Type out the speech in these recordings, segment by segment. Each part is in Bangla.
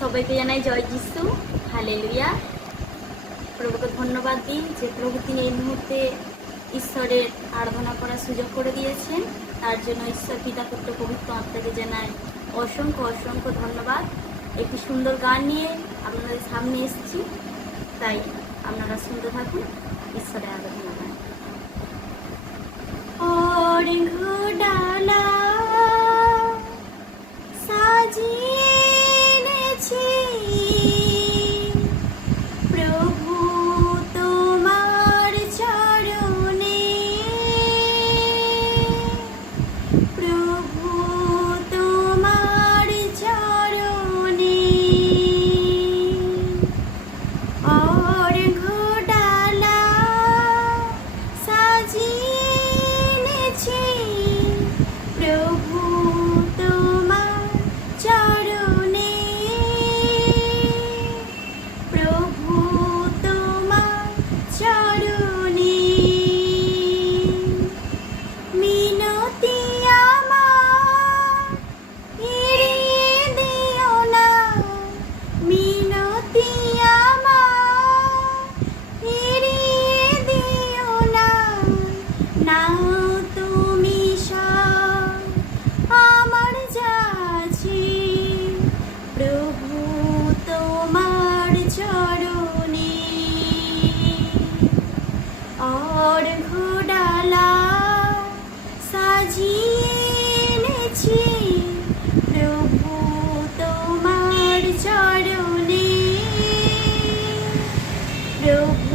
সবাইকে জানাই জয় যিশু হালে লুইয়া প্রভুকে ধন্যবাদ দিই যে প্রভু তিনি এই মুহূর্তে ঈশ্বরের আরাধনা করার সুযোগ করে দিয়েছেন। তার জন্য ঈশ্বর পিতা পুত্র পবিত্র আত্মাকে জানাই অসংখ্য অসংখ্য ধন্যবাদ। একটি সুন্দর গান নিয়ে আপনাদের সামনে এসেছি। তাই আপনারা শুনতে থাকুন, ঈশ্বরের আরাধনা। প্রভু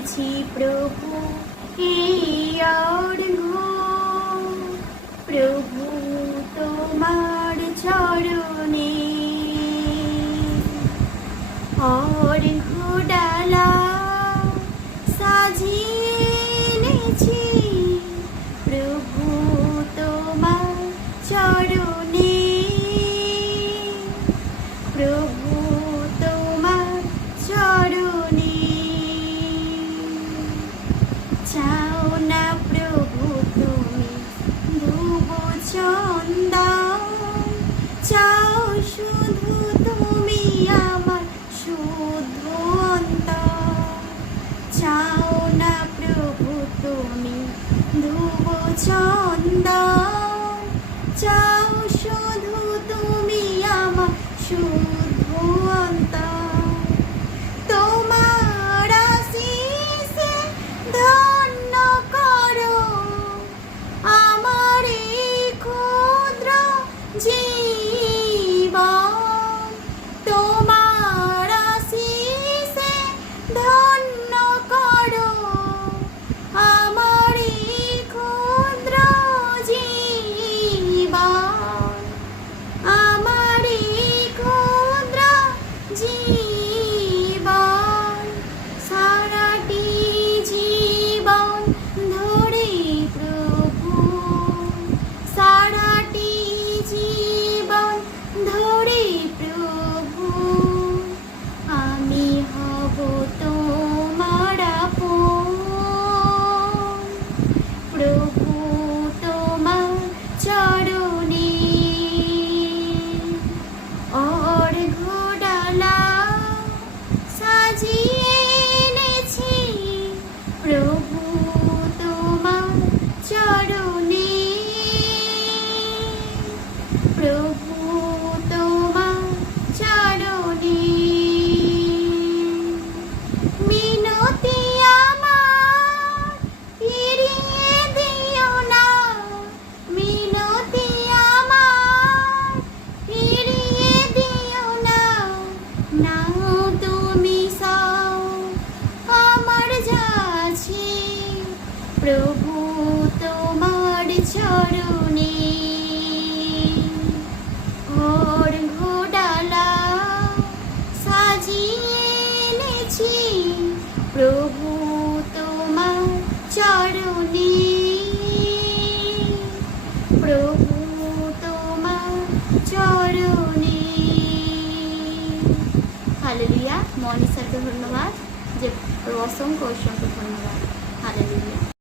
এনেছি প্রভু এই অর্ঘ প্রভু তোমার চরণে। और ঘোড়ালা সাজিয়েছি প্রভু তোমার চরণে। চন্দন, চাও শুধু তুমি আমার শুদ্ধ চাও না প্রভু তুমি ধুব চন্দন। চাও শুধু তুমি আমার শুদ্ধ Yay! প্রভু প্রভু, তোমার চরণে ঘর ঘোডালা সাজিয়ে এনেছি। প্রভু, তোমার চরণে প্রভু, তোমার চরণে। হালেলুয়া মনীষাকে ধন্যবাদ। যে অসংখ্য অসংখ্য ধন্যবাদ। হালেলুয়া।